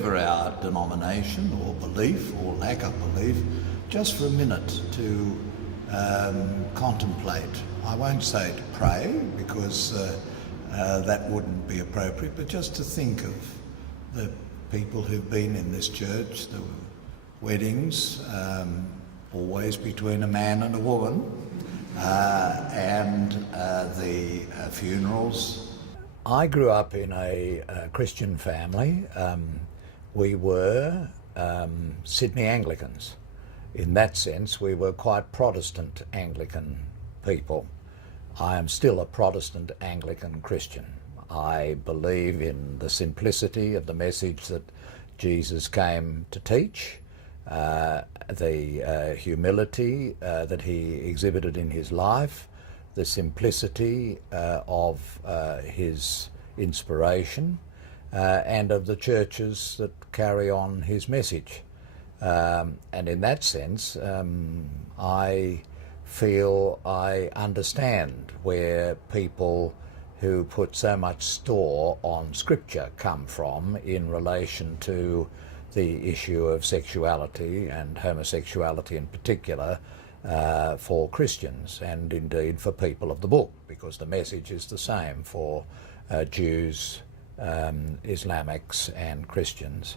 whatever our denomination or belief or lack of belief, just for a minute to contemplate. I won't say to pray, because that wouldn't be appropriate, but just to think of the people who've been in this church, the weddings, always between a man and a woman, and the funerals. I grew up in a Christian family. We were Sydney Anglicans. In that sense, we were quite Protestant Anglican people. I am still a Protestant Anglican Christian. I believe in the simplicity of the message that Jesus came to teach, the humility that he exhibited in his life, the simplicity of his inspiration, and of the churches that carry on his message. And in that sense, I feel I understand where people who put so much store on Scripture come from in relation to the issue of sexuality and homosexuality in particular for Christians, and indeed for people of the book, because the message is the same for Jews, Islamics and Christians.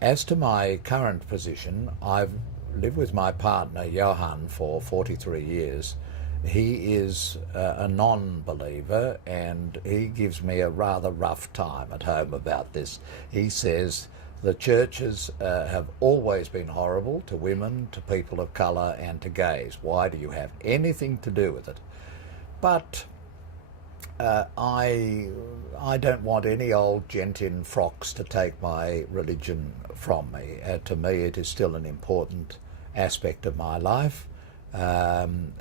As to my current position, I've lived with my partner Johann for 43 years. He is a non-believer, and he gives me a rather rough time at home about this. He says the churches have always been horrible to women, to people of colour and to gays. Why do you have anything to do with it? But I don't want any old gent in frocks to take my religion from me. To me it is still an important aspect of my life.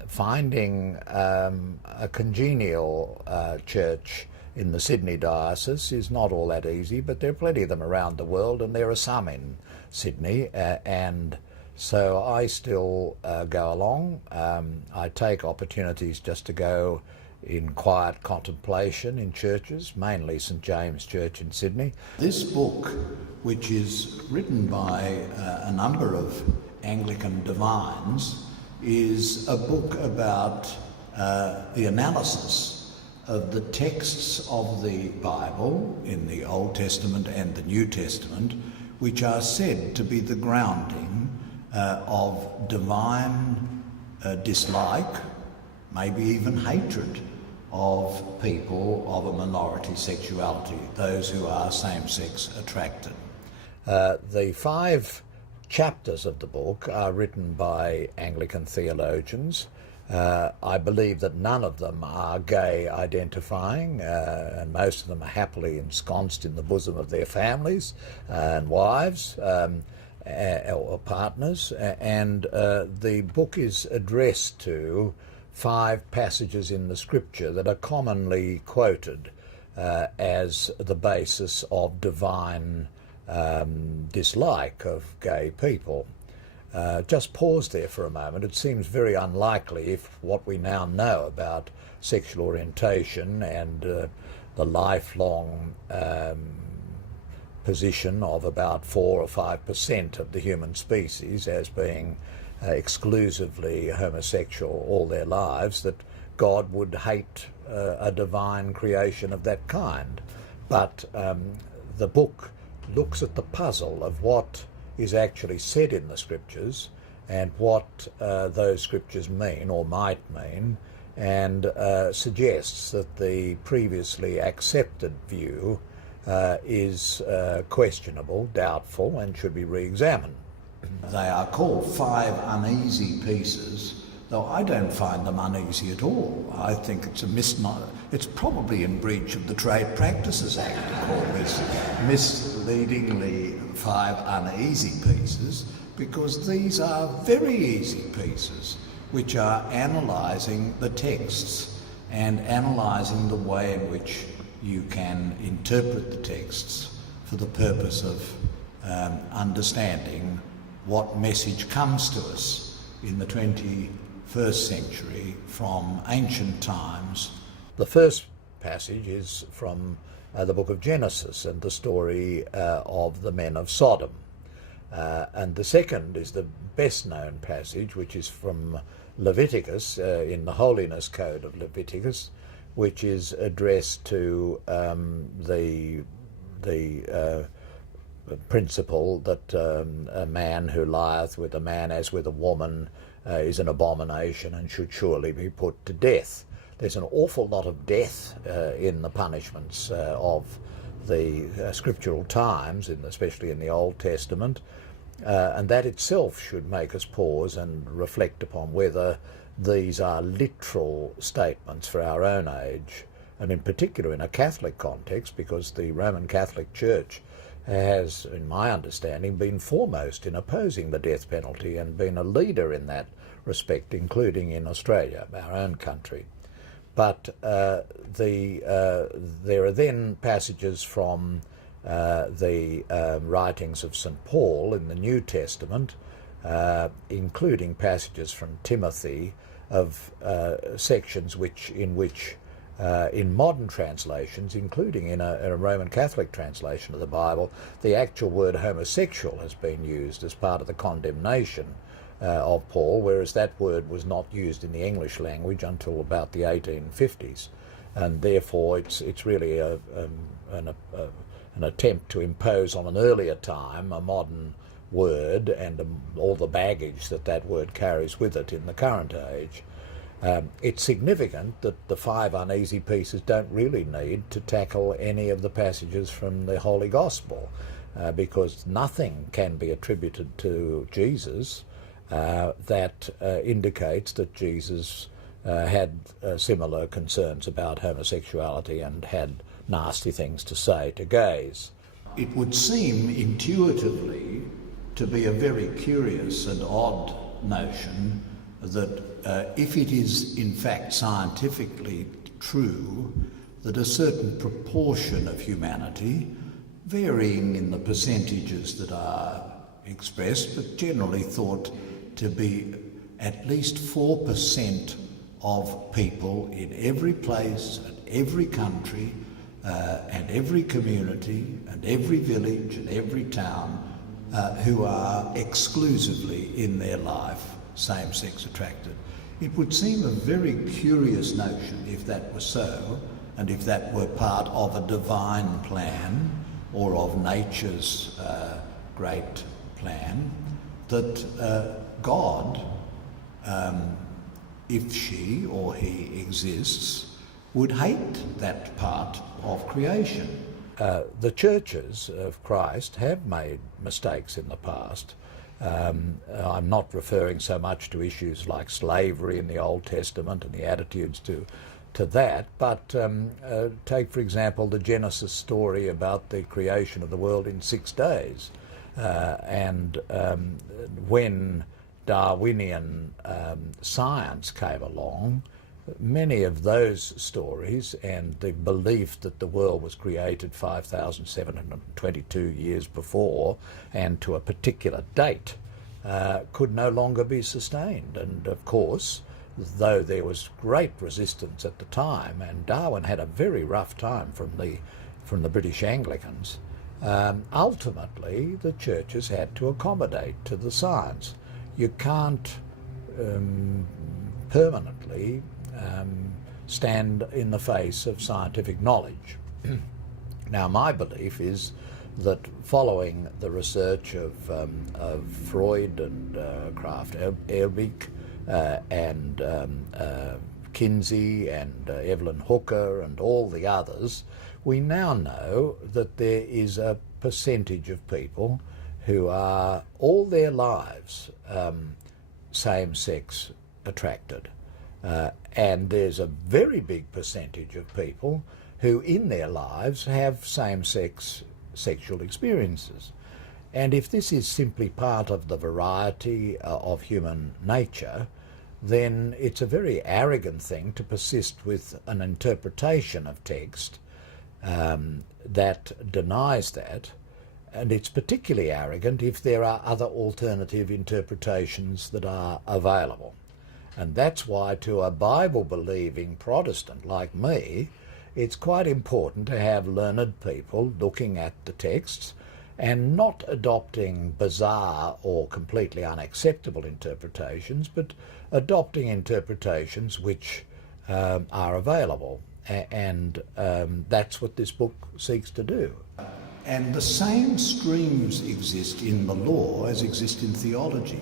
Finding a congenial church in the Sydney diocese is not all that easy, but there are plenty of them around the world, and there are some in Sydney, and so I still go along. I take opportunities just to go in quiet contemplation in churches, mainly St James Church in Sydney. This book, which is written by a number of Anglican divines, is a book about the analysis of the texts of the Bible in the Old Testament and the New Testament, which are said to be the grounding of divine dislike, maybe even hatred, of people of a minority sexuality, those who are same-sex attracted. The 5 chapters of the book are written by Anglican theologians. I believe that none of them are gay identifying, and most of them are happily ensconced in the bosom of their families and wives or partners, and the book is addressed to 5 passages in the Scripture that are commonly quoted as the basis of divine dislike of gay people. Just pause there for a moment. It seems very unlikely, if what we now know about sexual orientation and the lifelong position of about 4 or 5% of the human species as being exclusively homosexual all their lives, that God would hate a divine creation of that kind. But the book looks at the puzzle of what is actually said in the Scriptures and what those Scriptures mean or might mean, and suggests that the previously accepted view is questionable, doubtful, and should be re-examined. They are called Five Uneasy Pieces, though I don't find them uneasy at all. I think it's a it's probably in breach of the Trade Practices Act to call this misleadingly 5 uneasy pieces, because these are very easy pieces which are analysing the texts and analysing the way in which you can interpret the texts for the purpose of understanding what message comes to us in the 21st century from ancient times. The first passage is from the book of Genesis and the story of the men of Sodom. And the second is the best known passage, which is from Leviticus, in the Holiness Code of Leviticus, which is addressed to the principle that a man who lieth with a man as with a woman is an abomination and should surely be put to death. There's an awful lot of death in the punishments of the scriptural times, especially in the Old Testament, and that itself should make us pause and reflect upon whether these are literal statements for our own age, and in particular in a Catholic context, because the Roman Catholic Church has, in my understanding, been foremost in opposing the death penalty and been a leader in that respect, including in Australia, our own country. But there are then passages from the writings of St. Paul in the New Testament, including passages from Timothy, of sections in which in modern translations, including in a Roman Catholic translation of the Bible, the actual word homosexual has been used as part of the condemnation of Paul, whereas that word was not used in the English language until about the 1850s, and therefore it's really an attempt to impose on an earlier time a modern word and all the baggage that word carries with it in the current age. It's significant that the Five Uneasy Pieces don't really need to tackle any of the passages from the Holy Gospel, because nothing can be attributed to Jesus that indicates that Jesus had similar concerns about homosexuality and had nasty things to say to gays. It would seem intuitively to be a very curious and odd notion that if it is in fact scientifically true that a certain proportion of humanity, varying in the percentages that are expressed, but generally thought to be at least 4% of people in every place and every country and every community and every village and every town who are exclusively in their life same-sex attracted. It would seem a very curious notion if that were so, and if that were part of a divine plan or of nature's great plan, that God, if she or he exists, would hate that part of creation. The churches of Christ have made mistakes in the past. I'm not referring so much to issues like slavery in the Old Testament and the attitudes to that, but take, for example, the Genesis story about the creation of the world in 6 days. And when Darwinian science came along, many of those stories and the belief that the world was created 5,722 years before and to a particular date could no longer be sustained. And of course, though there was great resistance at the time, and Darwin had a very rough time from the British Anglicans, ultimately the churches had to accommodate to the science. You can't permanently stand in the face of scientific knowledge. Now, my belief is that following the research of Freud and Kraft Erbig and Kinsey and Evelyn Hooker and all the others, we now know that there is a percentage of people who are all their lives same-sex attracted. And there's a very big percentage of people who in their lives have same-sex sexual experiences. And if this is simply part of the variety of human nature, then it's a very arrogant thing to persist with an interpretation of text that denies that. And it's particularly arrogant if there are other alternative interpretations that are available. And that's why, to a Bible-believing Protestant like me, it's quite important to have learned people looking at the texts and not adopting bizarre or completely unacceptable interpretations, but adopting interpretations which are available. And that's what this book seeks to do. And the same streams exist in the law as exist in theology.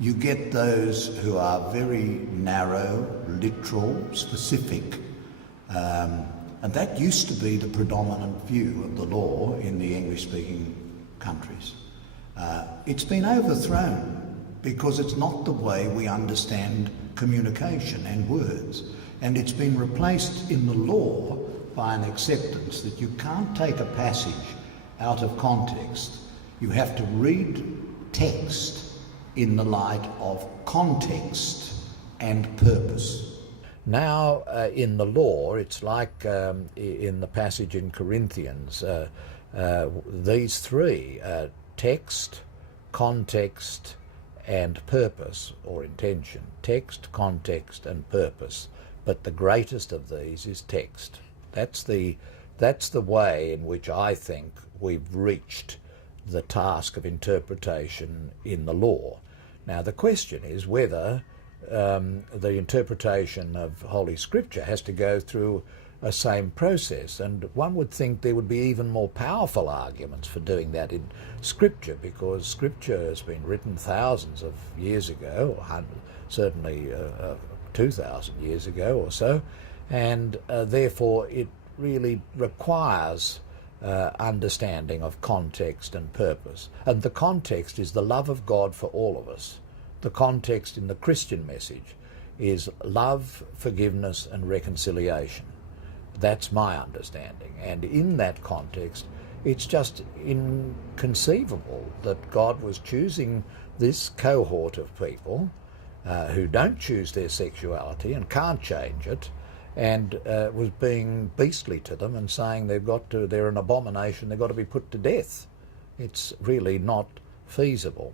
You get those who are very narrow, literal, specific, and that used to be the predominant view of the law in the English-speaking countries. It's been overthrown because it's not the way we understand communication and words, and it's been replaced in the law by an acceptance that you can't take a passage out of context. You have to read text in the light of context and purpose. Now, in the law, it's like in the passage in Corinthians, these three, text, context, and purpose, or intention. Text, context, and purpose. But the greatest of these is text. That's the way in which I think we've reached the task of interpretation in the law. Now, the question is whether the interpretation of Holy Scripture has to go through a same process, and one would think there would be even more powerful arguments for doing that in Scripture, because Scripture has been written thousands of years ago, certainly 2,000 years ago or so, and therefore it really requires understanding of context and purpose. And the context is the love of God for all of us. The context in the Christian message is love, forgiveness, and reconciliation. That's my understanding. And in that context, it's just inconceivable that God was choosing this cohort of people who don't choose their sexuality and can't change it, and was being beastly to them and saying they're an abomination, they've got to be put to death. It's really not feasible.